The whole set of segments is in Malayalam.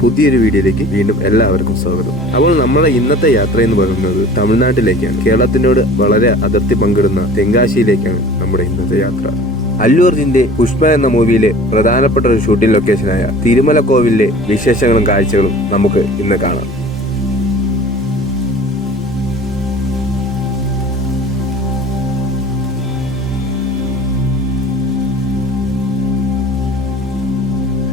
പുതിയൊരു വീഡിയോയിലേക്ക് വീണ്ടും എല്ലാവർക്കും സ്വാഗതം. അപ്പോൾ നമ്മളെ ഇന്നത്തെ യാത്ര എന്ന് പറയുന്നത് തമിഴ്നാട്ടിലേക്കാണ്. കേരളത്തിനോട് വളരെ അതിർത്തി പങ്കിടുന്ന തെങ്കാശിയിലേക്കാണ് നമ്മുടെ ഇന്നത്തെ യാത്ര. അല്ലു അർജുന്റെ പുഷ്പ എന്ന മൂവിയിലെ പ്രധാനപ്പെട്ട ഒരു ഷൂട്ടിംഗ് ലൊക്കേഷനായ തിരുമല കോവിലിലെ വിശേഷങ്ങളും കാഴ്ചകളും നമുക്ക് ഇന്ന് കാണാം.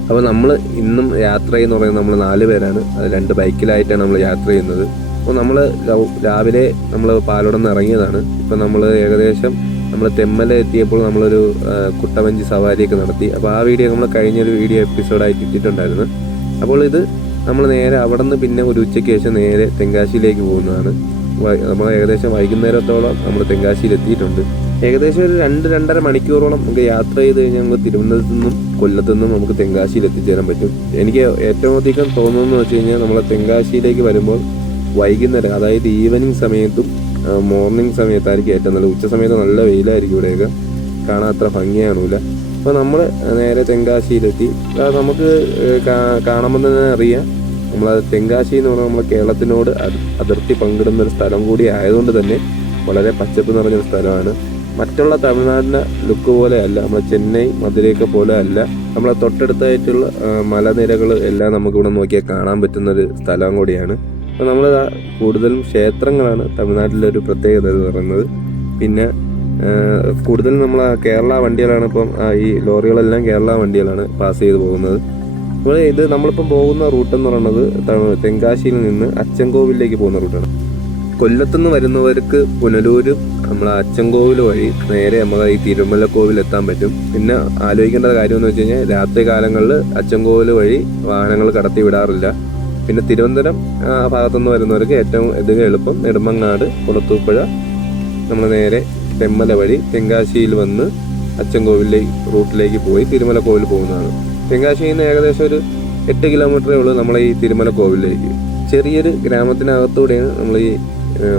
അപ്പോൾ നമ്മൾ ഇന്നും യാത്ര ചെയ്യുന്ന പറയുന്നത് നമ്മൾ 4 പേരാണ്. അത് 2 ബൈക്കിലായിട്ടാണ് നമ്മൾ യാത്ര ചെയ്യുന്നത്. അപ്പോൾ നമ്മൾ രാവിലെ നമ്മൾ പാലോട് നിന്ന് ഇറങ്ങിയതാണ്. ഇപ്പം നമ്മൾ ഏകദേശം നമ്മൾ തെമ്മല എത്തിയപ്പോൾ നമ്മളൊരു കുട്ടവഞ്ചി സവാരിയൊക്കെ നടത്തി. അപ്പോൾ ആ വീഡിയോ നമ്മൾ കഴിഞ്ഞൊരു വീഡിയോ എപ്പിസോഡായിട്ട് ഇട്ടിട്ടുണ്ടായിരുന്നു. അപ്പോൾ ഇത് നമ്മൾ നേരെ അവിടെ നിന്ന് പിന്നെ ഒരു ഉച്ചയ്ക്ക് ശേഷം നേരെ തെങ്കാശിയിലേക്ക് പോകുന്നതാണ്. നമ്മൾ ഏകദേശം വൈകുന്നേരത്തോളം നമ്മൾ തെങ്കാശിയിൽ എത്തിയിട്ടുണ്ട്. ഏകദേശം ഒരു 2-2.5 മണിക്കൂറോളം നമുക്ക് യാത്ര ചെയ്ത് കഴിഞ്ഞാൽ നമുക്ക് തിരുവനന്തപുരത്തു നിന്നും കൊല്ലത്തു നിന്നും നമുക്ക് തെങ്കാശിയിൽ എത്തിച്ചേരാൻ പറ്റും. എനിക്ക് ഏറ്റവും അധികം തോന്നുന്നതെന്ന് വെച്ച് കഴിഞ്ഞാൽ നമ്മൾ തെങ്കാശിയിലേക്ക് വരുമ്പോൾ വൈകുന്നേരം, അതായത് ഈവനിങ് സമയത്തും മോർണിംഗ് സമയത്തായിരിക്കും ഏറ്റവും നല്ല. ഉച്ച സമയത്ത് നല്ല വെയിലായിരിക്കും, ഇവിടെയൊക്കെ കാണാൻ അത്ര ഭംഗിയാണില്ല. അപ്പോൾ നമ്മൾ നേരെ തെങ്കാശിയിലെത്തി. നമുക്ക് കാണുമ്പോൾ തന്നെ അറിയാം, നമ്മൾ തെങ്കാശി എന്ന് പറഞ്ഞാൽ നമ്മൾ കേരളത്തിനോട് അതിർത്തി പങ്കിടുന്ന ഒരു സ്ഥലം കൂടി ആയതുകൊണ്ട് തന്നെ വളരെ പച്ചപ്പ് നിറഞ്ഞൊരു സ്ഥലമാണ്. മറ്റുള്ള തമിഴ്നാടിൻ്റെ ലുക്ക് പോലെ അല്ല, നമ്മൾ ചെന്നൈ മധുരയൊക്കെ പോലെ അല്ല. നമ്മളെ തൊട്ടടുത്തായിട്ടുള്ള മലനിരകൾ എല്ലാം നമുക്കിവിടെ നോക്കിയാൽ കാണാൻ പറ്റുന്നൊരു സ്ഥലം കൂടിയാണ്. അപ്പോൾ നമ്മൾ കൂടുതലും ക്ഷേത്രങ്ങളാണ് തമിഴ്നാട്ടിലെ ഒരു പ്രത്യേകത എന്ന് പറയുന്നത്. പിന്നെ കൂടുതലും നമ്മൾ കേരള വണ്ടികളാണ്. ഇപ്പം ഈ ലോറികളെല്ലാം കേരള വണ്ടികളാണ് പാസ് ചെയ്ത് പോകുന്നത്. അപ്പോൾ ഇത് നമ്മളിപ്പം പോകുന്ന റൂട്ട് എന്ന് പറയുന്നത് തെങ്കാശിയിൽ നിന്ന് അച്ചൻകോവിലേക്ക് പോകുന്ന റൂട്ടാണ്. കൊല്ലത്തുനിന്ന് വരുന്നവർക്ക് പുനലൂരും നമ്മൾ അച്ചൻകോവിൽ വഴി നേരെ നമുക്ക് ഈ തിരുമല കോവിൽ എത്താൻ പറ്റും. പിന്നെ ആലോചിക്കേണ്ട കാര്യം എന്ന് വെച്ച് കഴിഞ്ഞാൽ രാത്രി കാലങ്ങളിൽ അച്ചൻകോവിൽ വഴി വാഹനങ്ങൾ കടത്തി വിടാറില്ല. പിന്നെ തിരുവനന്തപുരം ആ ഭാഗത്തുനിന്ന് വരുന്നവർക്ക് ഏറ്റവും അധികം എളുപ്പം നെടുമങ്ങാട്, കുളത്തൂപ്പുഴ നമ്മൾ നേരെ തെമ്മല വഴി തെങ്കാശിയിൽ വന്ന് അച്ചൻകോവിലേക്ക് റൂട്ടിലേക്ക് പോയി തിരുമല കോവിൽ പോകുന്നതാണ്. തെങ്കാശിയിൽ നിന്ന് ഏകദേശം ഒരു 8 കിലോമീറ്ററേ ഉള്ളൂ നമ്മളെ ഈ തിരുമല കോവിലേക്ക്. ചെറിയൊരു ഗ്രാമത്തിനകത്തൂടെയാണ് നമ്മൾ ഈ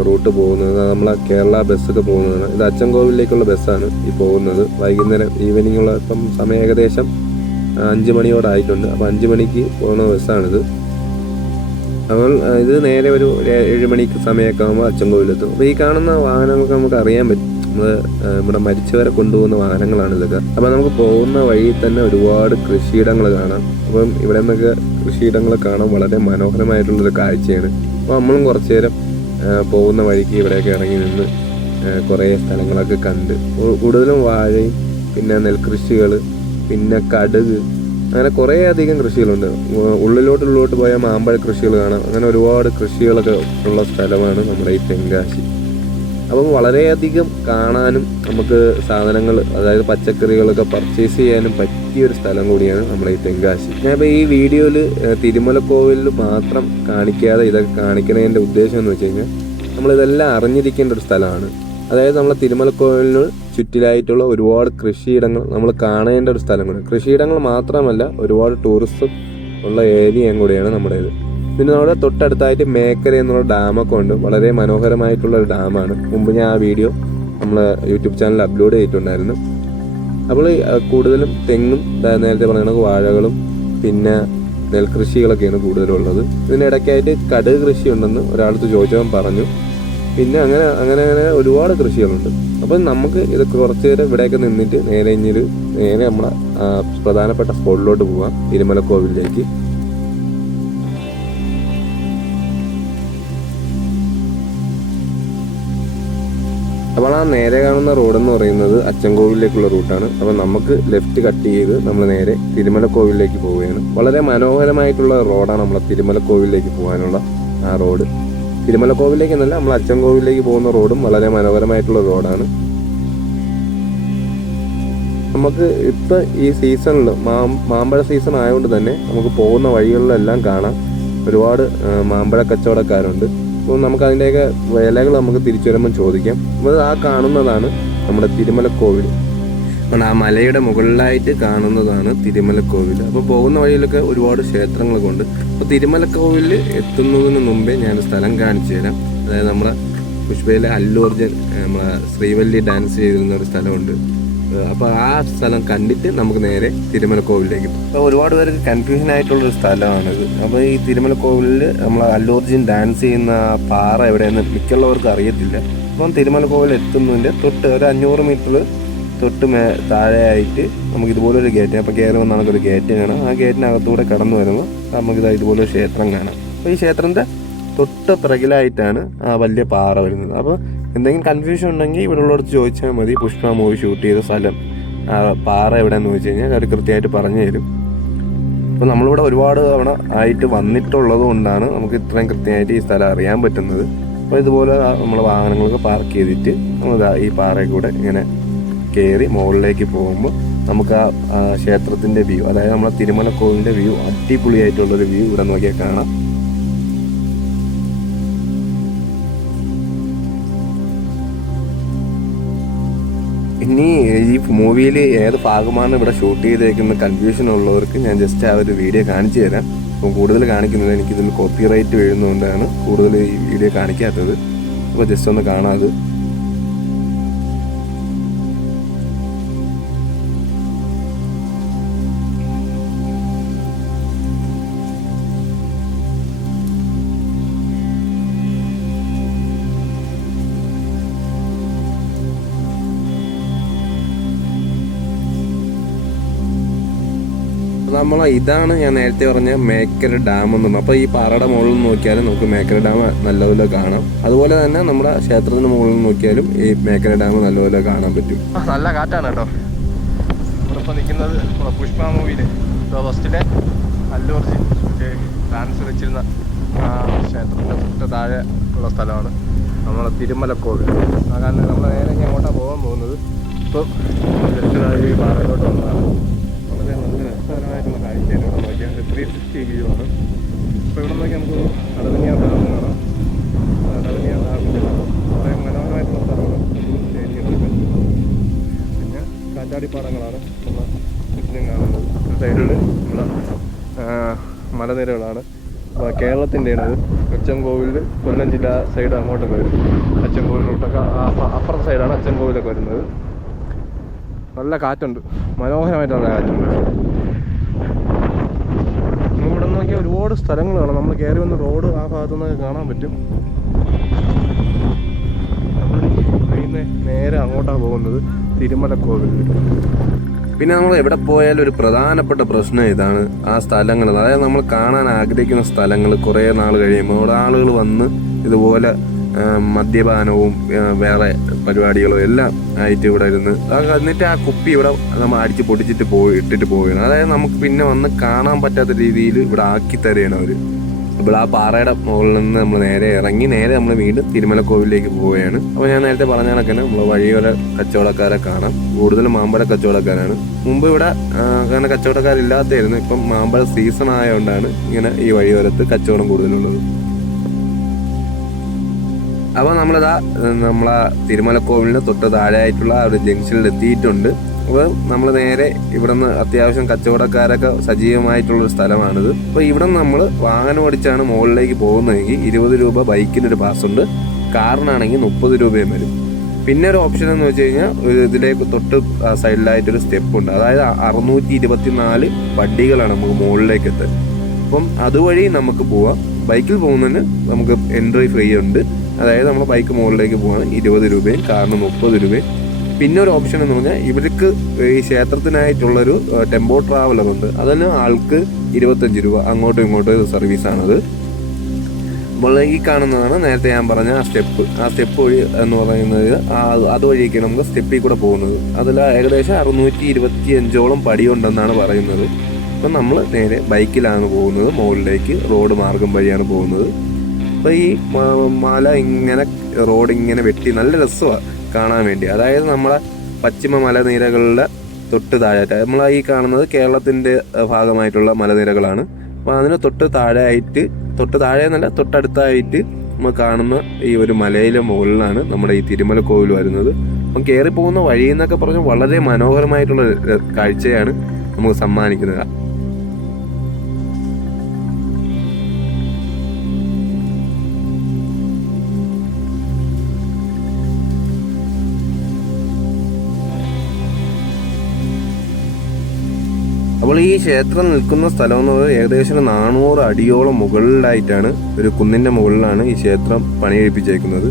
റൂട്ട് പോകുന്നത്. നമ്മളെ കേരള ബസ്സൊക്കെ പോകുന്നതാണ്. ഇത് അച്ചൻകോവിലേക്കുള്ള ബസ്സാണ് ഈ പോകുന്നത്. വൈകുന്നേരം ഈവനിങ്ങുള്ള ഇപ്പം സമയം ഏകദേശം 5 മണിയോടായിട്ടുണ്ട്. അപ്പോൾ 5 മണിക്ക് പോകുന്ന ബസ്സാണിത്. അപ്പോൾ ഇത് നേരെ ഒരു 7 മണിക്ക് സമയമൊക്കെ ആകുമ്പോൾ അച്ചൻകോവിലെത്തും. അപ്പോൾ ഈ കാണുന്ന വാഹനങ്ങൾക്ക് നമുക്ക് അറിയാൻ പറ്റും നമ്മൾ ഇവിടെ മരിച്ചവരെ കൊണ്ടുപോകുന്ന വാഹനങ്ങളാണ് ഇതൊക്കെ. അപ്പോൾ നമുക്ക് പോകുന്ന വഴിയിൽ തന്നെ ഒരുപാട് കൃഷിയിടങ്ങൾ കാണാം. അപ്പം ഇവിടെ നിന്നൊക്കെ കൃഷിയിടങ്ങൾ കാണാൻ വളരെ മനോഹരമായിട്ടുള്ളൊരു കാഴ്ചയാണ്. അപ്പോൾ നമ്മളും കുറച്ച് നേരം പോകുന്ന വഴിക്ക് ഇവിടെയൊക്കെ ഇറങ്ങി നിന്ന് കുറേ സ്ഥലങ്ങളൊക്കെ കണ്ട്, കൂടുതലും വാഴയും പിന്നെ നെൽകൃഷികൾ, പിന്നെ കടുക്, അങ്ങനെ കുറേ അധികം കൃഷികളുണ്ട്. ഉള്ളിലോട്ട് പോയാൽ മാമ്പഴ കൃഷികൾ കാണാം. അങ്ങനെ ഒരുപാട് കൃഷികളൊക്കെ ഉള്ള സ്ഥലമാണ് നമ്മുടെ ഈ തെങ്കാശി. അപ്പം വളരെയധികം കാണാനും നമുക്ക് സാധനങ്ങൾ, അതായത് പച്ചക്കറികളൊക്കെ പർച്ചേസ് ചെയ്യാനും പറ്റിയൊരു സ്ഥലം കൂടിയാണ് നമ്മുടെ ഈ തെങ്കാശി. ഞാനിപ്പോൾ ഈ വീഡിയോയിൽ തിരുമല കോവിലിൽ മാത്രം കാണിക്കാതെ ഇതൊക്കെ കാണിക്കുന്നതിൻ്റെ ഉദ്ദേശം എന്ന് വെച്ച് കഴിഞ്ഞാൽ നമ്മളിതെല്ലാം അറിഞ്ഞിരിക്കേണ്ട ഒരു സ്ഥലമാണ്. അതായത് നമ്മളെ തിരുമല കോവിലിന് ചുറ്റിലായിട്ടുള്ള ഒരുപാട് കൃഷിയിടങ്ങൾ നമ്മൾ കാണേണ്ട ഒരു സ്ഥലം കൂടി. കൃഷിയിടങ്ങൾ മാത്രമല്ല, ഒരുപാട് ടൂറിസം ഉള്ള ഏരിയയും കൂടിയാണ് നമ്മുടേത്. പിന്നെ നമ്മുടെ തൊട്ടടുത്തായിട്ട് മേക്കര എന്നുള്ള ഡാമൊക്കെ ഉണ്ട്. വളരെ മനോഹരമായിട്ടുള്ള ഒരു ഡാമാണ്. മുമ്പ് ഞാൻ ആ വീഡിയോ നമ്മൾ യൂട്യൂബ് ചാനലിൽ അപ്ലോഡ് ചെയ്തിട്ടുണ്ടായിരുന്നു. അപ്പോൾ കൂടുതലും തെങ്ങും നേരത്തെ പറഞ്ഞ വാഴകളും പിന്നെ നെൽകൃഷികളൊക്കെയാണ് കൂടുതലുള്ളത്. ഇതിനിടയ്ക്കായിട്ട് കടുക് കൃഷി ഉണ്ടെന്ന് ഒരാളത്ത് ചോദിച്ചവൻ പറഞ്ഞു. പിന്നെ അങ്ങനെ ഒരുപാട് കൃഷികളുണ്ട്. അപ്പം നമുക്ക് ഇത് കുറച്ച് നേരം ഇവിടെയൊക്കെ നിന്നിട്ട് നേരെ നമ്മളെ പ്രധാനപ്പെട്ട സ്പോട്ടിലോട്ട് പോവാം, തിരുമല കോവിലിലേക്ക്. അപ്പോൾ ആ നേരെ കാണുന്ന റോഡെന്ന് പറയുന്നത് അച്ചൻകോവിലേക്കുള്ള റൂട്ടാണ്. അപ്പോൾ നമുക്ക് ലെഫ്റ്റ് കട്ട് ചെയ്ത് നമ്മൾ നേരെ തിരുമല കോവിലേക്ക് പോവുകയാണ്. വളരെ മനോഹരമായിട്ടുള്ള റോഡാണ് നമ്മളെ തിരുമല കോവിലേക്ക് പോകാനുള്ള ആ റോഡ്. തിരുമല കോവിലേക്ക് എന്നല്ല, നമ്മൾ അച്ചൻകോവിലേക്ക് പോകുന്ന റോഡും വളരെ മനോഹരമായിട്ടുള്ള റോഡാണ്. നമുക്ക് ഇപ്പം ഈ സീസണിൽ മാമ്പഴ സീസൺ ആയതുകൊണ്ട് തന്നെ നമുക്ക് പോകുന്ന വഴികളിലെല്ലാം കാണാം ഒരുപാട് മാമ്പഴ കച്ചവടക്കാരുണ്ട്. അപ്പോൾ നമുക്ക് അതിൻ്റെയൊക്കെ വിലകൾ നമുക്ക് തിരിച്ചു വരുമ്പം ചോദിക്കാം. അപ്പോൾ ആ കാണുന്നതാണ് നമ്മുടെ തിരുമല കോവിൽ. ആ മലയുടെ മുകളിലായിട്ട് കാണുന്നതാണ് തിരുമല കോവിൽ. അപ്പോൾ പോകുന്ന വഴിയിലൊക്കെ ഒരുപാട് ക്ഷേത്രങ്ങളൊക്കെ ഉണ്ട്. അപ്പോൾ തിരുമല കോവിലിൽ എത്തുന്നതിന് മുമ്പേ ഞാൻ സ്ഥലം കാണിച്ചു തരാം. അതായത് നമ്മളെ പുഷ്പയിലെ അല്ലു അർജുൻ നമ്മളെ ശ്രീവല്ലി ഡാൻസ് ചെയ്തിരുന്ന ഒരു സ്ഥലമുണ്ട്. അപ്പോൾ ആ സ്ഥലം കണ്ടിട്ട് നമുക്ക് നേരെ തിരുമലക്കോവിലേക്ക് പോകും. അപ്പോൾ ഒരുപാട് പേർക്ക് കൺഫ്യൂഷൻ ആയിട്ടുള്ളൊരു സ്ഥലമാണിത്. അപ്പോൾ ഈ തിരുമലക്കോവിലിൽ നമ്മൾ അല്ലു അർജുൻ ഡാൻസ് ചെയ്യുന്ന ആ പാറ എവിടെയെന്ന് മിക്കുള്ളവർക്ക് അറിയത്തില്ല. അപ്പം തിരുമലക്കോവിൽ എത്തുന്നതിൻ്റെ തൊട്ട് ഒരു 500 മീറ്റർ തൊട്ട് താഴെയായിട്ട് നമുക്ക് ഇതുപോലൊരു ഗേറ്റ്, അപ്പോൾ കയറി വന്ന നമുക്കൊരു ഗേറ്റ് കാണാം. ആ ഗേറ്റിനകത്തൂടെ കടന്നു വരുമ്പോൾ നമുക്കിത് ഇതുപോലൊരു ക്ഷേത്രം കാണാം. അപ്പോൾ ഈ ക്ഷേത്രത്തിൻ്റെ തൊട്ട് പിറകിലായിട്ടാണ് ആ വലിയ പാറ വരുന്നത്. അപ്പോൾ എന്തെങ്കിലും കൺഫ്യൂഷൻ ഉണ്ടെങ്കിൽ ഇവിടെ ഉള്ളവർക്ക് ചോദിച്ചാൽ മതി. പുഷ്പ മൂവി ഷൂട്ട് ചെയ്ത സ്ഥലം പാറ എവിടെയെന്ന് ചോദിച്ചു കഴിഞ്ഞാൽ അവർ കൃത്യമായിട്ട് പറഞ്ഞു തരും. അപ്പോൾ നമ്മളിവിടെ ഒരുപാട് തവണ ആയിട്ട് വന്നിട്ടുള്ളത് കൊണ്ടാണ് നമുക്ക് ഇത്രയും കൃത്യമായിട്ട് ഈ സ്ഥലം അറിയാൻ പറ്റുന്നത്. അപ്പോൾ ഇതുപോലെ നമ്മൾ വാഹനങ്ങളൊക്കെ പാർക്ക് ചെയ്തിട്ട് നമ്മൾ ഈ പാറയിൽ കൂടെ ഇങ്ങനെ കയറി മുകളിലേക്ക് പോകുമ്പോൾ നമുക്ക് ആ ക്ഷേത്രത്തിൻ്റെ വ്യൂ, അതായത് നമ്മളെ തിരുമലക്കോവിലിൻ്റെ വ്യൂ, അടിപൊളിയായിട്ടുള്ളൊരു വ്യൂ ഇവിടെ നോക്കിയാൽ കാണാം. ഇനി ഈ മൂവിയിൽ ഏത് ഭാഗമാണ് ഇവിടെ ഷൂട്ട് ചെയ്തേക്കുന്ന കൺഫ്യൂഷൻ ഉള്ളവർക്ക് ഞാൻ ജസ്റ്റ് ആ ഒരു വീഡിയോ കാണിച്ചു തരാം. അപ്പം കൂടുതൽ കാണിക്കുന്നത് എനിക്കിതിൽ കോപ്പിറൈറ്റ് വീഴുന്നതുകൊണ്ടാണ് കൂടുതൽ ഈ വീഡിയോ കാണിക്കാത്തത്. അപ്പോൾ ജസ്റ്റ് ഒന്ന് കാണാതെ. ഇതാണ് ഞാൻ നേരത്തെ പറഞ്ഞ മേക്കര ഡാം എന്നുണ്ട്. അപ്പോൾ ഈ പാറയുടെ മുകളിൽ നോക്കിയാലും നമുക്ക് മേക്കര ഡാം നല്ലപോലെ കാണാം. അതുപോലെ തന്നെ നമ്മുടെ ക്ഷേത്രത്തിന് മുകളിൽ നോക്കിയാലും ഈ മേക്കര ഡാം നല്ലപോലെ കാണാൻ പറ്റും. നല്ല കാറ്റാണ് കേട്ടോ. നമ്മളിപ്പോൾ നിൽക്കുന്നത് പുഷ്പ മൂവിയിൽ ഫസ്റ്റിലെ അല്ലു അർജുൻ ഡാൻസ് വെച്ചിരുന്ന ക്ഷേത്രത്തിൻ്റെ തൊട്ട് താഴെ ഉള്ള സ്ഥലമാണ് നമ്മളെ തിരുമലക്കോവിൽ. കാരണം നമ്മൾ നേരെ ഇനി അങ്ങോട്ടാണ് പോകാൻ പോകുന്നത്. ഇപ്പോൾ ഈ പാറയിലോട്ട് വന്നതാണ്. വളരെ നല്ല രസകരമായിട്ടുള്ള കാഴ്ചയാണ് ഇവിടെ നോക്കിയാൽ. 360 വ്യൂ ആണ്. ഇപ്പോൾ ഇവിടെ നോക്കി നമുക്ക് കടവനിയാർ ഡാം കാണാം. കടവനിയാർ ഡാമിൻ്റെ വളരെ മനോഹരമായിട്ടുള്ള സ്ഥലമാണ്. പിന്നെ കാറ്റാടിപ്പാടങ്ങളാണ് നമ്മൾ ചുറ്റിനും കാണുന്നത്. സൈഡിൽ നമ്മുടെ മലനിരകളാണ്. കേരളത്തിൻ്റെയാണത്. അച്ചൻകോവിൽ കൊല്ലം ജില്ല സൈഡ് അങ്ങോട്ടൊക്കെ വരും. അച്ചൻകോവിൽ റൂട്ടൊക്കെ അപ്പുറത്തെ സൈഡാണ് അച്ചൻകോവിലൊക്കെ വരുന്നത്. നല്ല കാറ്റുണ്ട്, മനോഹരമായിട്ടുള്ള കാറ്റുണ്ട്. ഇവിടെ നോക്കിയാൽ ഒരുപാട് സ്ഥലങ്ങൾ കാണാം. നമ്മൾ കയറി വന്ന റോഡ് ആ ഭാഗത്തു നിന്നൊക്കെ കാണാൻ പറ്റും. നമ്മൾ നേരെ അങ്ങോട്ടാണ് പോകുന്നത്, തിരുമലക്കോവിൽ. പിന്നെ നമ്മൾ എവിടെ പോയാലും ഒരു പ്രധാനപ്പെട്ട പ്രശ്നം ഇതാണ്, ആ സ്ഥലങ്ങൾ. അതായത് നമ്മൾ കാണാൻ ആഗ്രഹിക്കുന്ന സ്ഥലങ്ങൾ കുറേ നാൾ കഴിയുമ്പോൾ അവിടെ ആളുകൾ വന്ന് ഇതുപോലെ മദ്യപാനവും വേറെ പരിപാടികളും എല്ലാം ആയിട്ട് ഇവിടെ ഇരുന്ന് എന്നിട്ട് ആ കുപ്പി ഇവിടെ നമ്മൾ അടിച്ച് പൊട്ടിച്ചിട്ട് ഇട്ടിട്ട് പോവുകയാണ്. അതായത് നമുക്ക് പിന്നെ വന്ന് കാണാൻ പറ്റാത്ത രീതിയിൽ ഇവിടെ ആക്കി തരുകയാണ് അവർ. ഇപ്പോൾ ആ പാറയുടെ മുകളിൽ നിന്ന് നമ്മൾ നേരെ ഇറങ്ങി നേരെ നമ്മൾ വീണ്ടും തിരുമലക്കോവിലേക്ക് പോവുകയാണ്. അപ്പോൾ ഞാൻ നേരത്തെ പറഞ്ഞ കണക്കിന് നമ്മൾ വഴിയോര കച്ചവടക്കാരെ കാണാം. കൂടുതലും മാമ്പഴ കച്ചവടക്കാരാണ്. മുമ്പ് ഇവിടെ അങ്ങനെ കച്ചവടക്കാരില്ലാത്തായിരുന്നു. ഇപ്പം മാമ്പഴ സീസൺ ആയതുകൊണ്ടാണ് ഇങ്ങനെ ഈ വഴിയോരത്ത് കച്ചവടം കൂടുതലുള്ളത്. അപ്പോൾ നമ്മളിതാ നമ്മളെ തിരുമലക്കോവിലിന് തൊട്ട് താഴെയായിട്ടുള്ള ഒരു ജംഗ്ഷനിൽ എത്തിയിട്ടുണ്ട്. അപ്പോൾ നമ്മൾ നേരെ ഇവിടെ നിന്ന് അത്യാവശ്യം കച്ചവടക്കാരൊക്കെ സജീവമായിട്ടുള്ളൊരു സ്ഥലമാണിത്. അപ്പോൾ ഇവിടെ നമ്മൾ വാഹനം ഓടിച്ചാണ് മുകളിലേക്ക് പോകുന്നതെങ്കിൽ 20 രൂപ ബൈക്കിനൊരു പാസ്സുണ്ട്. കാറിനാണെങ്കിൽ 30 രൂപയും വരും. പിന്നെ ഒരു ഓപ്ഷൻ എന്ന് വെച്ച് കഴിഞ്ഞാൽ ഇതിലേക്ക് തൊട്ട് സൈഡിലായിട്ടൊരു സ്റ്റെപ്പ് ഉണ്ട്. അതായത് 624 പടികളാണ് നമുക്ക് മുകളിലേക്ക് എത്താൻ. അപ്പം അതുവഴി നമുക്ക് പോവാം. ബൈക്കിൽ പോകുന്നതിന് നമുക്ക് എൻട്രി ഫ്രീ ഉണ്ട്. അതായത് നമ്മൾ ബൈക്ക് മുകളിലേക്ക് പോകാൻ 20 രൂപയും കാറിന് 30 രൂപയും. പിന്നെ ഒരു ഓപ്ഷൻ എന്ന് പറഞ്ഞാൽ ഇവർക്ക് ഈ ക്ഷേത്രത്തിനായിട്ടുള്ളൊരു ടെമ്പോ ട്രാവലർ ഉണ്ട്. അതിന് ആൾക്ക് 25 രൂപ അങ്ങോട്ടും ഇങ്ങോട്ടും സർവീസാണത്. അപ്പോൾ ഈ കാണുന്നതാണ് നേരത്തെ ഞാൻ പറഞ്ഞ ആ സ്റ്റെപ്പ് വഴി എന്ന് പറയുന്നത്. അതുവഴിയൊക്കെയാണ് നമുക്ക് സ്റ്റെപ്പിൽ കൂടെ പോകുന്നത്. അതിൽ ഏകദേശം 625ഓളം പടിയുണ്ടെന്നാണ് പറയുന്നത്. അപ്പം നമ്മൾ നേരെ ബൈക്കിലാണ് പോകുന്നത്. മുകളിലേക്ക് റോഡ് മാർഗം വഴിയാണ് പോകുന്നത്. അപ്പോൾ ഈ മല ഇങ്ങനെ റോഡ് ഇങ്ങനെ വെട്ടി നല്ല രസമാണ് കാണാൻ വേണ്ടി. അതായത് നമ്മളെ പശ്ചിമ മലനിരകളുടെ തൊട്ട് താഴെ നമ്മൾ ഈ കാണുന്നത് കേരളത്തിൻ്റെ ഭാഗമായിട്ടുള്ള മലനിരകളാണ്. അപ്പോൾ അതിന് തൊട്ട് താഴെ എന്നല്ല തൊട്ടടുത്തായിട്ട് നമ്മൾ കാണുന്ന ഈ ഒരു മലയിലെ മുകളിലാണ് നമ്മുടെ ഈ തിരുമലക്കോവിൽ വരുന്നത്. അപ്പം കയറി പോകുന്ന വഴി എന്നൊക്കെ പറഞ്ഞ് വളരെ മനോഹരമായിട്ടുള്ള കാഴ്ചയാണ് നമുക്ക് സമ്മാനിക്കുന്നത്. അപ്പോൾ ഈ ക്ഷേത്രം നിൽക്കുന്ന സ്ഥലം എന്ന് പറയുന്നത് ഏകദേശം 400 അടിയോളം മുകളിലായിട്ടാണ്, ഒരു കുന്നിൻ്റെ മുകളിലാണ് ഈ ക്ഷേത്രം പണികഴിപ്പിച്ചേക്കുന്നത്.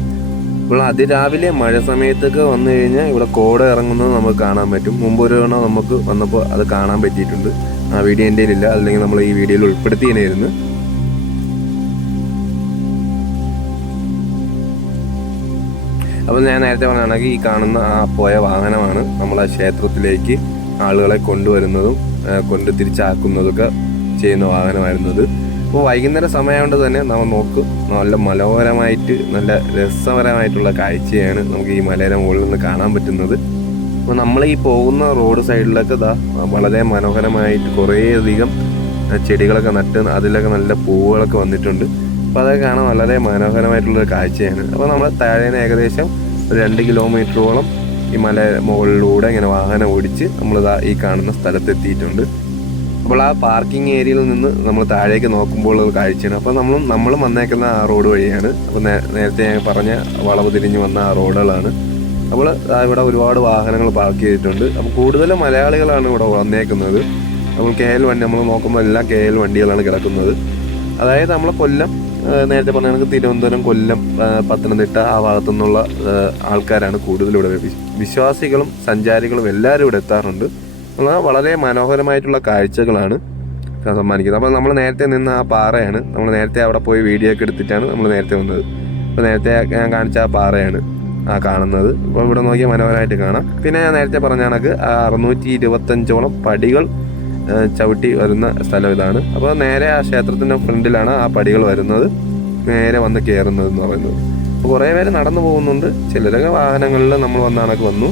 അപ്പോൾ അതിരാവിലെ മഴ സമയത്തൊക്കെ വന്നു കഴിഞ്ഞാൽ ഇവിടെ കോട ഇറങ്ങുന്നത് നമുക്ക് കാണാൻ പറ്റും. മുമ്പ് ഒരു തവണ നമുക്ക് വന്നപ്പോൾ അത് കാണാൻ പറ്റിയിട്ടുണ്ട്. ആ വീഡിയോ എൻ്റെ കയ്യിലില്ല, അല്ലെങ്കിൽ നമ്മൾ ഈ വീഡിയോയിൽ ഉൾപ്പെടുത്തിയിരുന്നു. അപ്പോൾ ഞാൻ നേരത്തെ പറഞ്ഞാണെങ്കിൽ ഈ കാണുന്ന ആ പോയ വാഹനമാണ് നമ്മളെ ക്ഷേത്രത്തിലേക്ക് ആളുകളെ കൊണ്ടുവരുന്നതും കൊണ്ട് തിരിച്ചാക്കുന്നതൊക്കെ ചെയ്യുന്ന വാഹനമായിരുന്നത്. അപ്പോൾ വൈകുന്നേര സമയമായതുകൊണ്ട് തന്നെ നമ്മൾ നോക്കും, നല്ല മനോഹരമായിട്ട് നല്ല രസകരമായിട്ടുള്ള കാഴ്ചയാണ് നമുക്ക് ഈ മലയുടെ മുകളിൽ നിന്ന് കാണാൻ പറ്റുന്നത്. അപ്പോൾ നമ്മൾ ഈ പോകുന്ന റോഡ് സൈഡിലൊക്കെ വളരെ മനോഹരമായിട്ട് കുറേയധികം ചെടികളൊക്കെ നട്ട് അതിലൊക്കെ നല്ല പൂവുകളൊക്കെ വന്നിട്ടുണ്ട്. അപ്പോൾ അതൊക്കെ കാണാൻ വളരെ മനോഹരമായിട്ടുള്ളൊരു കാഴ്ചയാണ്. അപ്പോൾ നമ്മൾ താഴേന്ന് ഏകദേശം 2 കിലോമീറ്ററോളം ഈ മല മുകളിലൂടെ ഇങ്ങനെ വാഹനം ഓടിച്ച് നമ്മളിതാ ഈ കാണുന്ന സ്ഥലത്തെത്തിയിട്ടുണ്ട്. അപ്പോൾ ആ പാർക്കിംഗ് ഏരിയയിൽ നിന്ന് നമ്മൾ താഴേക്ക് നോക്കുമ്പോൾ ഒരു കാഴ്ചയാണ്. അപ്പോൾ നമ്മളും വന്നേക്കുന്ന ആ റോഡ് വഴിയാണ്. അപ്പോൾ നേരത്തെ ഞാൻ പറഞ്ഞ വളവ് തിരിഞ്ഞ് വന്ന ആ റോഡുകളാണ്. അപ്പോൾ ഇവിടെ ഒരുപാട് വാഹനങ്ങൾ പാർക്ക് ചെയ്തിട്ടുണ്ട്. അപ്പോൾ കൂടുതലും മലയാളികളാണ് ഇവിടെ വന്നേക്കുന്നത്. നമ്മൾ KL വണ്ടി നമ്മൾ നോക്കുമ്പോൾ എല്ലാം KL വണ്ടികളാണ് കിടക്കുന്നത്. അതായത് നമ്മൾ കൊല്ലം, നേരത്തെ പറഞ്ഞ കണക്ക് തിരുവനന്തപുരം, കൊല്ലം, പത്തനംതിട്ട ആ ഭാഗത്തു നിന്നുള്ള ആൾക്കാരാണ് കൂടുതലും ഇവിടെ. വിശ്വാസികളും സഞ്ചാരികളും എല്ലാവരും ഇവിടെ എത്താറുണ്ട്. വളരെ മനോഹരമായിട്ടുള്ള കാഴ്ചകളാണ് സമ്മാനിക്കുന്നത്. അപ്പോൾ നമ്മൾ നേരത്തെ നിന്ന ആ പാറയാണ്, നമ്മൾ നേരത്തെ അവിടെ പോയി വീഡിയോ ഒക്കെ എടുത്തിട്ടാണ് നമ്മൾ നേരത്തെ വന്നത്. അപ്പോൾ നേരത്തെ ഞാൻ കാണിച്ച ആ പാറയാണ് ആ കാണുന്നത്. അപ്പോൾ ഇവിടെ നോക്കിയാൽ മനോഹരമായിട്ട് കാണാം. പിന്നെ ഞാൻ നേരത്തെ പറഞ്ഞ കണക്ക് 625ഓളം പടികൾ ചവിട്ടി വരുന്ന സ്ഥലം ഇതാണ്. അപ്പോൾ നേരെ ആ ക്ഷേത്രത്തിൻ്റെ ഫ്രണ്ടിലാണ് ആ പടികൾ വരുന്നത്, നേരെ വന്ന് കയറുന്നത് എന്ന് പറയുന്നത്. അപ്പോൾ കുറേ പേര് നടന്നു പോകുന്നുണ്ട്, ചിലരൊക്കെ വാഹനങ്ങളിൽ നമ്മൾ വന്നാണൊക്കെ വന്നു.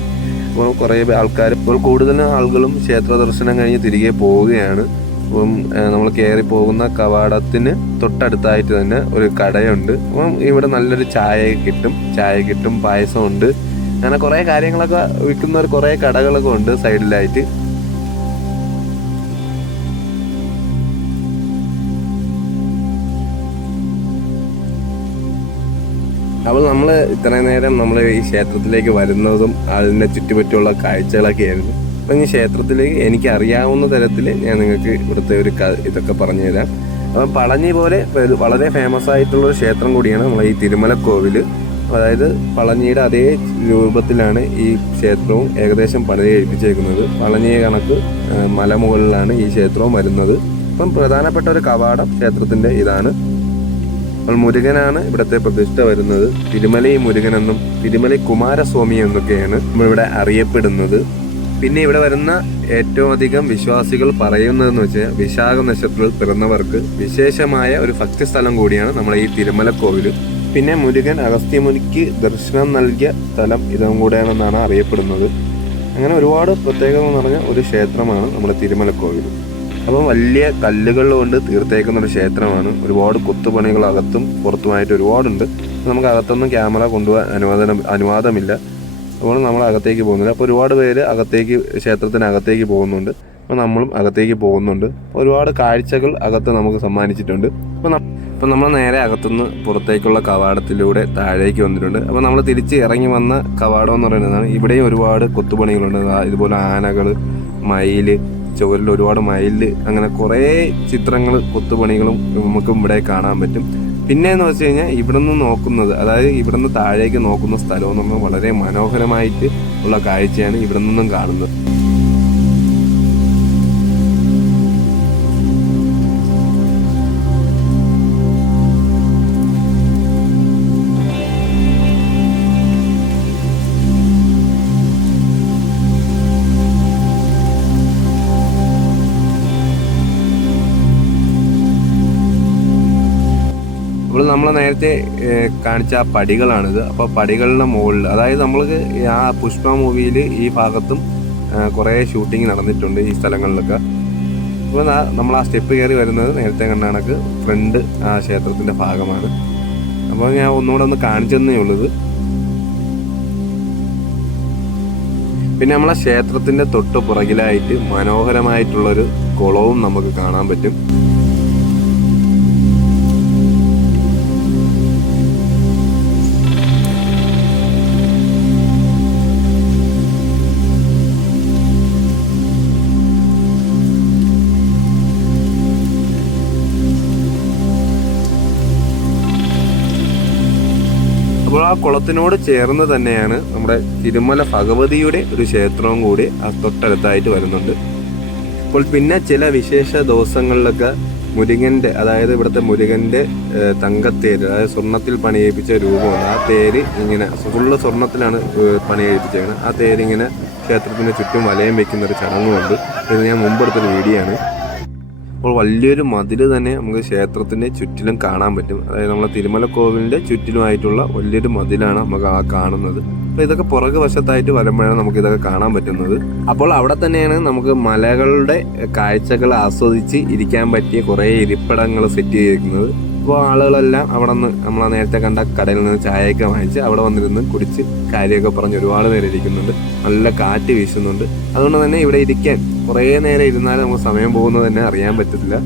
അപ്പോൾ കുറേ ആൾക്കാർ, ഇപ്പോൾ കൂടുതലും ആളുകളും ക്ഷേത്ര ദർശനം കഴിഞ്ഞ് തിരികെ പോവുകയാണ്. അപ്പം നമ്മൾ കയറി പോകുന്ന കവാടത്തിന് തൊട്ടടുത്തായിട്ട് തന്നെ ഒരു കടയുണ്ട്. അപ്പം ഇവിടെ നല്ലൊരു ചായ കിട്ടും, പായസമുണ്ട്, അങ്ങനെ കുറേ കാര്യങ്ങളൊക്കെ വിൽക്കുന്ന കുറേ കടകളൊക്കെ ഉണ്ട് സൈഡിലായിട്ട്. അപ്പോൾ നമ്മൾ ഇത്രയും നേരം നമ്മൾ ഈ ക്ഷേത്രത്തിലേക്ക് വരുന്നതും അതിൻ്റെ ചുറ്റുപറ്റുള്ള കാഴ്ചകളൊക്കെ ആയിരുന്നു. അപ്പം ഈ ക്ഷേത്രത്തിലേക്ക് എനിക്ക് അറിയാവുന്ന തരത്തിൽ ഞാൻ നിങ്ങൾക്ക് ഇവിടുത്തെ ഒരു ഇതൊക്കെ പറഞ്ഞു തരാം. അപ്പം പളനി പോലെ വളരെ ഫേമസ് ആയിട്ടുള്ളൊരു ക്ഷേത്രം കൂടിയാണ് നമ്മളെ ഈ തിരുമലക്കോവിൽ. അതായത് പളനിയുടെ അതേ രൂപത്തിലാണ് ഈ ക്ഷേത്രവും ഏകദേശം പണി കഴിപ്പിച്ചേക്കുന്നത്. പളനി കണക്ക് മലമുകളിലാണ് ഈ ക്ഷേത്രവും വരുന്നത്. അപ്പം പ്രധാനപ്പെട്ട ഒരു കവാടം ക്ഷേത്രത്തിൻ്റെ ഇതാണ്. അപ്പോൾ മുരുകനാണ് ഇവിടുത്തെ പ്രതിഷ്ഠ വരുന്നത്. തിരുമലൈ മുരുകനെന്നും തിരുമലൈ കുമാരസ്വാമി എന്നൊക്കെയാണ് നമ്മളിവിടെ അറിയപ്പെടുന്നത്. പിന്നെ ഇവിടെ വരുന്ന ഏറ്റവും അധികം വിശ്വാസികൾ പറയുന്നതെന്ന് വെച്ചാൽ വിശാഖ നക്ഷത്രത്തിൽ പിറന്നവർക്ക് വിശേഷമായ ഒരു ഭക്തിസ്ഥലം കൂടിയാണ് നമ്മളെ ഈ തിരുമലക്കോവിൽ. പിന്നെ മുരുകൻ അഗസ്ത്യമുനിക്ക് ദർശനം നൽകിയ സ്ഥലം ഇതും കൂടെയാണെന്നാണ് അറിയപ്പെടുന്നത്. അങ്ങനെ ഒരുപാട് പ്രത്യേകത നിറഞ്ഞ ഒരു ക്ഷേത്രമാണ് നമ്മുടെ തിരുമലക്കോവിൽ. അപ്പം വലിയ കല്ലുകൾ കൊണ്ട് തീർത്തേക്കുന്ന ഒരു ക്ഷേത്രമാണ്. ഒരുപാട് കൊത്തുപണികൾ അകത്തും പുറത്തുമായിട്ട് ഒരുപാടുണ്ട്. നമുക്ക് അകത്തൊന്നും ക്യാമറ കൊണ്ടുപോകാൻ അനുവാദമില്ല. അപ്പോൾ നമ്മൾ അകത്തേക്ക് പോകുന്നില്ല. അപ്പോൾ ഒരുപാട് പേര് ക്ഷേത്രത്തിനകത്തേക്ക് പോകുന്നുണ്ട്. അപ്പോൾ നമ്മളും അകത്തേക്ക് പോകുന്നുണ്ട്. ഒരുപാട് കാഴ്ചകൾ അകത്ത് നമുക്ക് സമ്മാനിച്ചിട്ടുണ്ട്. അപ്പോൾ നമ്മൾ നേരെ അകത്തുനിന്ന് പുറത്തേക്കുള്ള കവാടത്തിലൂടെ താഴേക്ക് വന്നിട്ടുണ്ട്. അപ്പോൾ നമ്മൾ തിരിച്ച് ഇറങ്ങി വന്ന കവാടം എന്ന് പറയുന്നതാണ്. ഇവിടെയും ഒരുപാട് കൊത്തുപണികളുണ്ട്. ഇതുപോലെ ആനകൾ, മയില്, ചുവരിൽ ഒരുപാട് മയില്, അങ്ങനെ കുറേ ചിത്രങ്ങൾ, കൊത്തുപണികളും നമുക്ക് ഇവിടെ കാണാൻ പറ്റും. പിന്നെ എന്ന് വെച്ച് കഴിഞ്ഞാൽ ഇവിടുന്ന് നോക്കുന്നത്, അതായത് ഇവിടുന്ന് താഴേക്ക് നോക്കുന്ന സ്ഥലവും നമ്മൾ വളരെ മനോഹരമായിട്ട് ഉള്ള കാഴ്ചയാണ് ഇവിടെ നിന്നും കാണുന്നത്. അപ്പോൾ നമ്മൾ നേരത്തെ കാണിച്ച ആ പടികളാണിത്. അപ്പോൾ പടികളുടെ മുകളിൽ, അതായത് നമ്മൾക്ക് ആ പുഷ്പ മൂവിയിൽ ഈ ഭാഗത്തും കുറേ ഷൂട്ടിങ് നടന്നിട്ടുണ്ട് ഈ സ്ഥലങ്ങളിലൊക്കെ. അപ്പോൾ നമ്മൾ ആ സ്റ്റെപ്പ് കയറി വരുന്നത് നേരത്തെ കണ്ട കണക്ക് ഫ്രണ്ട് ആ ക്ഷേത്രത്തിൻ്റെ ഭാഗമാണ്. അപ്പോൾ ഞാൻ ഒന്നുകൂടെ ഒന്ന് കാണിച്ചെന്നേ ഉള്ളത്. പിന്നെ നമ്മളെ ക്ഷേത്രത്തിൻ്റെ തൊട്ട് പുറകിലായിട്ട് മനോഹരമായിട്ടുള്ളൊരു കുളവും നമുക്ക് കാണാൻ പറ്റും. അപ്പോൾ ആ കുളത്തിനോട് ചേർന്ന് തന്നെയാണ് നമ്മുടെ തിരുമല ഭഗവതിയുടെ ഒരു ക്ഷേത്രവും കൂടി തൊട്ടടുത്തായിട്ട് വരുന്നുണ്ട്. അപ്പോൾ പിന്നെ ചില വിശേഷ ദിവസങ്ങളിലൊക്കെ മുരുകൻ്റെ, അതായത് ഇവിടുത്തെ മുരുകൻ്റെ തങ്കത്തേര്, അതായത് സ്വർണ്ണത്തിൽ പണിയേൽപ്പിച്ച രൂപമാണ്. ആ തേര് ഇങ്ങനെ ഫുള്ള് സ്വർണ്ണത്തിലാണ് പണിയേൽപ്പിച്ചത്. ആ തേരിങ്ങനെ ക്ഷേത്രത്തിന് ചുറ്റും വലയം വെക്കുന്ന ഒരു ചടങ്ങുണ്ട്. ഇത് ഞാൻ മുമ്പെടുത്തൊരു വീഡിയോ ആണ്. അപ്പോൾ വലിയൊരു മതിൽ തന്നെ നമുക്ക് ക്ഷേത്രത്തിൻ്റെ ചുറ്റിലും കാണാൻ പറ്റും. അതായത് നമ്മളെ തിരുമല കോവിലിൻ്റെ ചുറ്റിലുമായിട്ടുള്ള വലിയൊരു മതിലാണ് നമുക്ക് ആ കാണുന്നത്. അപ്പോൾ ഇതൊക്കെ പുറകു വശത്തായിട്ട് വരുമ്പോഴാണ് നമുക്ക് ഇതൊക്കെ കാണാൻ പറ്റുന്നത്. അപ്പോൾ അവിടെ തന്നെയാണ് നമുക്ക് മലകളുടെ കാഴ്ചകൾ ആസ്വദിച്ച് ഇരിക്കാൻ പറ്റിയ കുറേ ഇരിപ്പിടങ്ങൾ സെറ്റ് ചെയ്തിരിക്കുന്നത്. അപ്പോൾ ആളുകളെല്ലാം അവിടെ നിന്ന് നമ്മൾ നേരത്തെ കണ്ട കടയിൽ നിന്ന് ചായയൊക്കെ വാങ്ങിച്ച് അവിടെ വന്നിരുന്ന് കുടിച്ച് കാര്യമൊക്കെ പറഞ്ഞ് ഒരുപാട് നേരം ഇരിക്കുന്നുണ്ട്. നല്ല കാറ്റ് വീശുന്നുണ്ട്. അതുകൊണ്ട് തന്നെ ഇവിടെ ഇരിക്കാൻ കുറേ നേരം ഇരുന്നാലും നമുക്ക് സമയം പോകുന്നത് തന്നെ അറിയാൻ പറ്റത്തില്ല.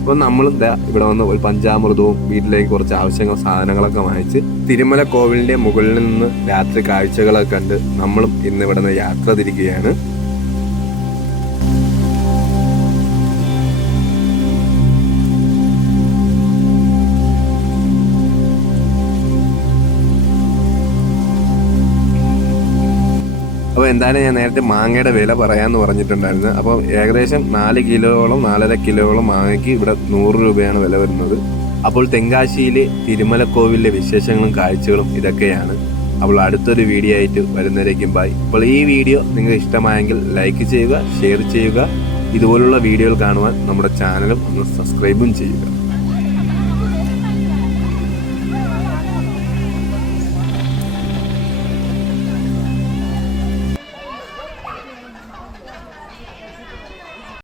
അപ്പോൾ നമ്മൾ ഇവിടെ വന്ന് ഒരു പഞ്ചാമൃതവും വീട്ടിലേക്ക് കുറച്ച് ആവശ്യങ്ങൾ സാധനങ്ങളൊക്കെ വാങ്ങിച്ച് തിരുമല കോവിലിൻ്റെ മുകളിൽ നിന്ന് രാത്രി കാഴ്ചകളൊക്കെ കണ്ട് നമ്മളും ഇന്ന് ഇവിടെ നിന്ന് യാത്ര തിരിക്കുകയാണ്. അപ്പോൾ എന്തായാലും ഞാൻ നേരത്തെ മാങ്ങയുടെ വില പറയാമെന്ന് പറഞ്ഞിട്ടുണ്ടായിരുന്നു. അപ്പോൾ ഏകദേശം 4 കിലോയോളം 4.5 കിലോയോളം മാങ്ങയ്ക്ക് ഇവിടെ 100 രൂപയാണ് വില വരുന്നത്. അപ്പോൾ തെങ്കാശിയിലെ തിരുമല കോവിലിലെ വിശേഷങ്ങളും കാഴ്ചകളും ഇതൊക്കെയാണ്. അപ്പോൾ അടുത്തൊരു വീഡിയോ ആയിട്ട് വരുന്നവരേക്കും ബൈ. അപ്പോൾ ഈ വീഡിയോ നിങ്ങൾക്ക് ഇഷ്ടമായെങ്കിൽ ലൈക്ക് ചെയ്യുക, ഷെയർ ചെയ്യുക. ഇതുപോലുള്ള വീഡിയോകൾ കാണുവാൻ നമ്മുടെ ചാനലും ഒന്ന് സബ്സ്ക്രൈബും ചെയ്യുക.